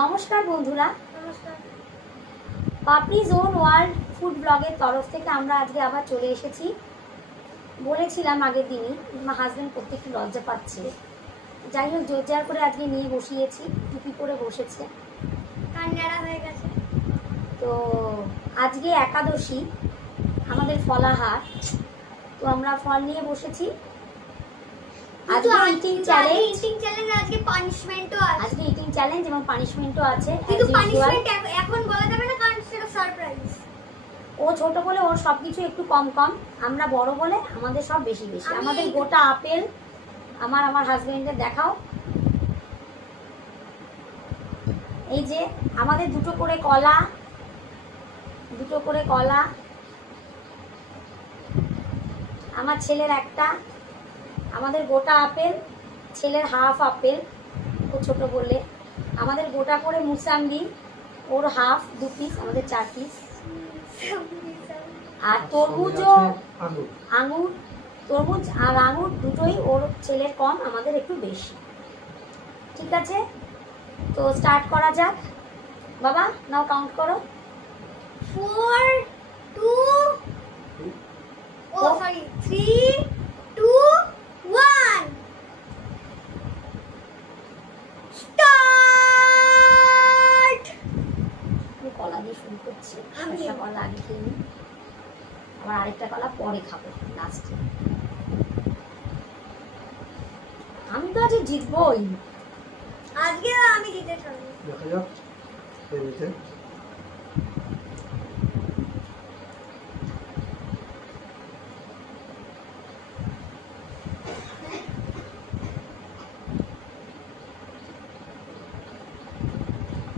নমস্কার বন্ধুরা, পাপড়ি zone world food ব্লগের তরফ থেকে আমরা আজকে আবার চলে এসেছি। বলেছিলাম আগের দিনই, আমার হাজবেন্ড করতে একটু লজ্জা পাচ্ছে। যাই হোক, জোরজার করে আজকে নিয়ে বসিয়েছি, টুপি পরে বসেছে, কান্নাড়া হয়ে গেছে। তো আজকে একাদশী, আমাদের ফলাহার, তো আমরা ফল নিয়ে বসেছি। আজকে ইটিং চ্যালেঞ্জ, আজকে পানিশমেন্টও আছে। আজকে ইটিং চ্যালেঞ্জ এবং পানিশমেন্টও আছে। কিন্তু পানিশমেন্ট এখন বলা যাবে না, কারণ সেটা সারপ্রাইজ। ও ছোট বলে ওর সবকিছু একটু কম কম, আমরা বড় বলে আমাদের সব বেশি বেশি। আমাদের গোটা আপেল, আমার হাজবেন্ডের দেখাও, এই যে আমাদের দুটো করে কলা, আমার ছেলের একটা, আমাদের গোটা আপেল, ছেলের হাফ আপেল, ও ছোট বলে, আমাদের গোটা করে মুসাম্বি, ওর হাফ, 2 পিস, আমাদের 4 পিস। আর তরমুজও, আঙুর, তরমুজ আর আঙুর দুটোই ওর ছেলের কম, আমাদের একটু বেশি। ঠিক আছে, তো স্টার্ট করা যাক। বাবা নাও কাউন্ট করো। 4 2 3 2 1 স্টার্ট। কলা দিয়ে শুরু করছি। আমি একটা কলা আগে খেয়ে নিই, আবার আরেকটা কলা পরে খাবো লাস্টে। আমি তো আজ জিতবই, আজকে আমি জিতে থাকবো। দেখা যাক এই যে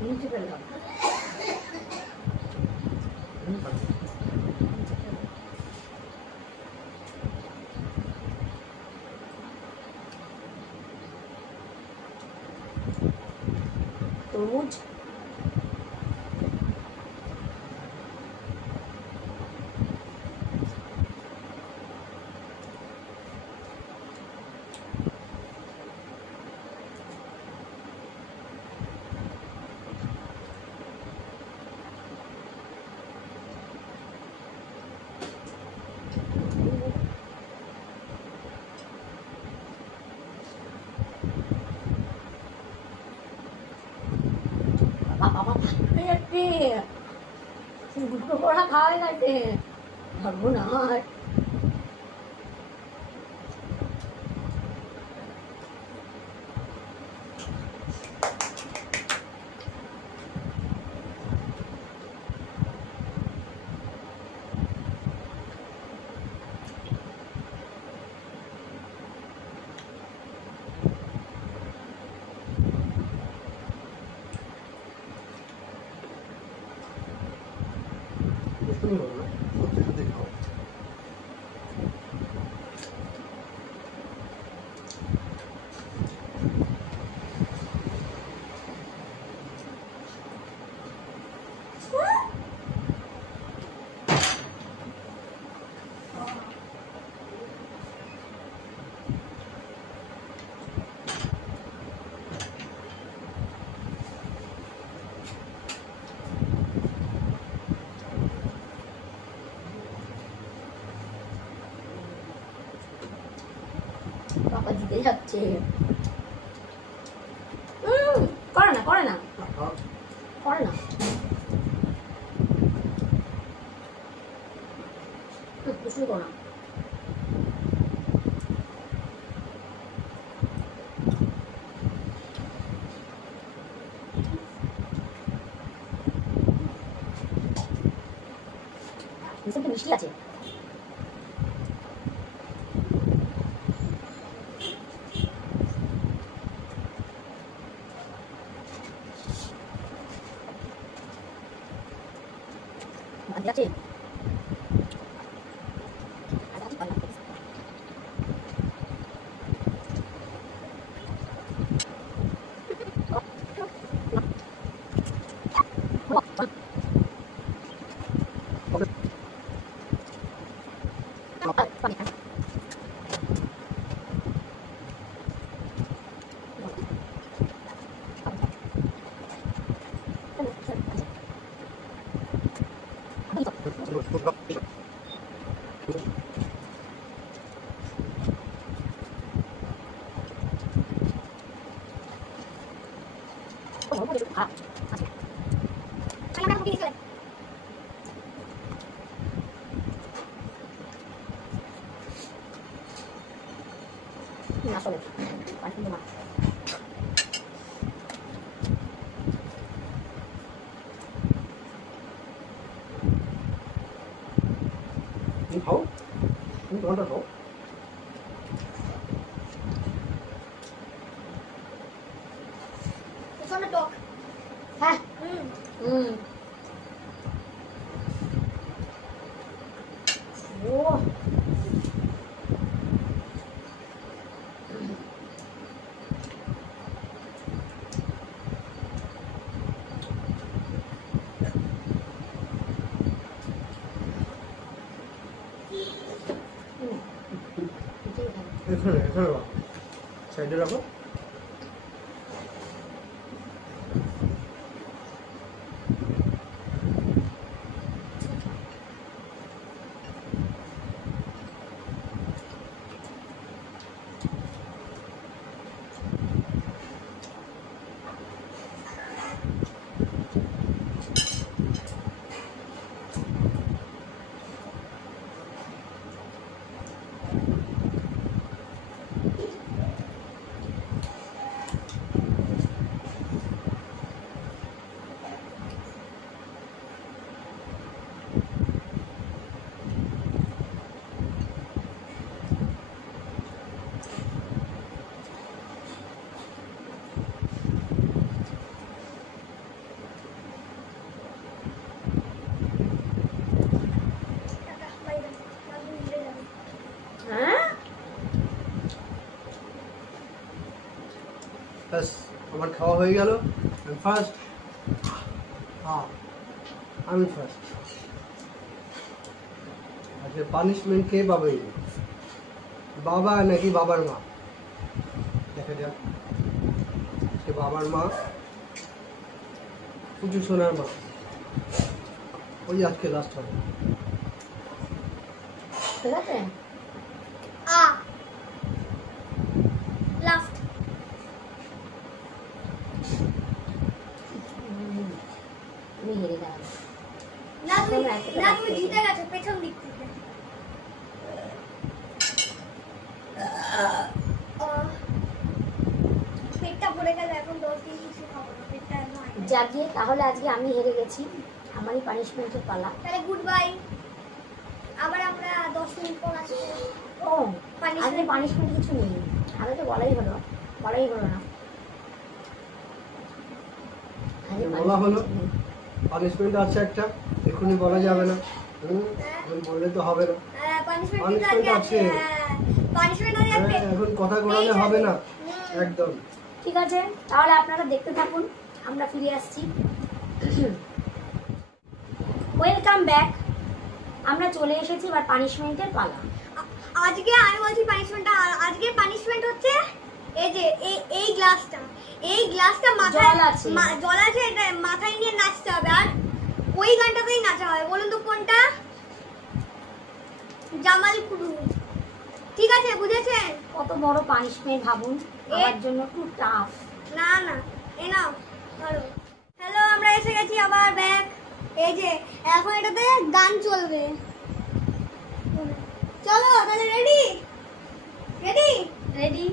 নিচে ফেলে দাও। তরমুজ, দুটো কলা খাওয়া গেছে, ধরবো না আর। বুঝতেই হবে না, সত্যি দেখো বাবা জিতে যাচ্ছে। করে না শুরু করো না। মিষ্টি আছে। আছে আসলে না তুমি খাও, তুমি তোমারটা খাও। প্রচন্ড টক। হ্যাঁ হুম। হুম ও এখানে এখানে রাখো, সাইডে রাখো। টাটা, বাইরে। নাজু উড়ে যাবে। হ্যাঁ ব্যাস আমার খাওয়া হয়ে গেল। আমি ফার্স্ট, হ্যাঁ আমি ফার্স্ট। আজকে পানিশমেন্ট কে পাবে? বাবা নাকি বাবার মা? দেখা যাক। আজকে বাবার মা, পুজো সোনার মা, ওই আজকে লাস্ট হবে। ঠিক আছে আ লাস্ট। তুমি হেরে গেলাম না তুমি তোমরা একটা না কাজ তুমি করবে। জিতে গেছো পেছন দিক থেকে। পেটটা ভরে গেল, এখন 10 দিন কিছু খাবো না, পেটটা একদম আটকে গেছে। জাগিয়ে তাহলে আজকে আমি হেরে গেছি, আমারই পানিশমেন্টের পালা। তাহলে গুড বাই। আবার আমরা 10 মিনিট পর আসবো। ও আজকে পানিশমেন্ট কিছু নেই, আগে তো বলাই হলো না আজকে বলা হলো। punishment নেই। পানিশমেন্ট আছে একটা, এক্ষুনি বলা যাবে না। এখন বললে তো হবে না। পানিশমেন্ট Punishment আছে। আছে। পানিশমেন্ট আছে। হ্যাঁ, এখন কথা ঘোরালে হবে না একদম। ঠিক আছে তাহলে আপনারা দেখতে থাকুন, আমরা ফিরে আসছি। Welcome back. আমরা চলে এসেছি এবার পানিশমেন্টের পালা। আজকে আমি বলছি পানিশমেন্টটা, আজকে পানিশমেন্ট হচ্ছে এই যে এই গ্লাসটা, এই গ্লাসটা মাথায় জল আছে। জল আছে, এটা মাথায় নিয়ে নাচতে হবে। আর ওই গানটাতেই নাচা হবে। বলুন তো কোনটা? জামাল কুরু। ঠিক আছে, বুঝেছেন? কত বড় পানিশমেন্ট ভাবুন, আমার জন্য খুব টাফ। না না, এ নাও ধরো। হ্যালো, আমরা এসে গেছি আবার ব্যাক। এই যে এখন এটাতে গান চলবে। চলো তাহলে, রেডি রেডি রেডি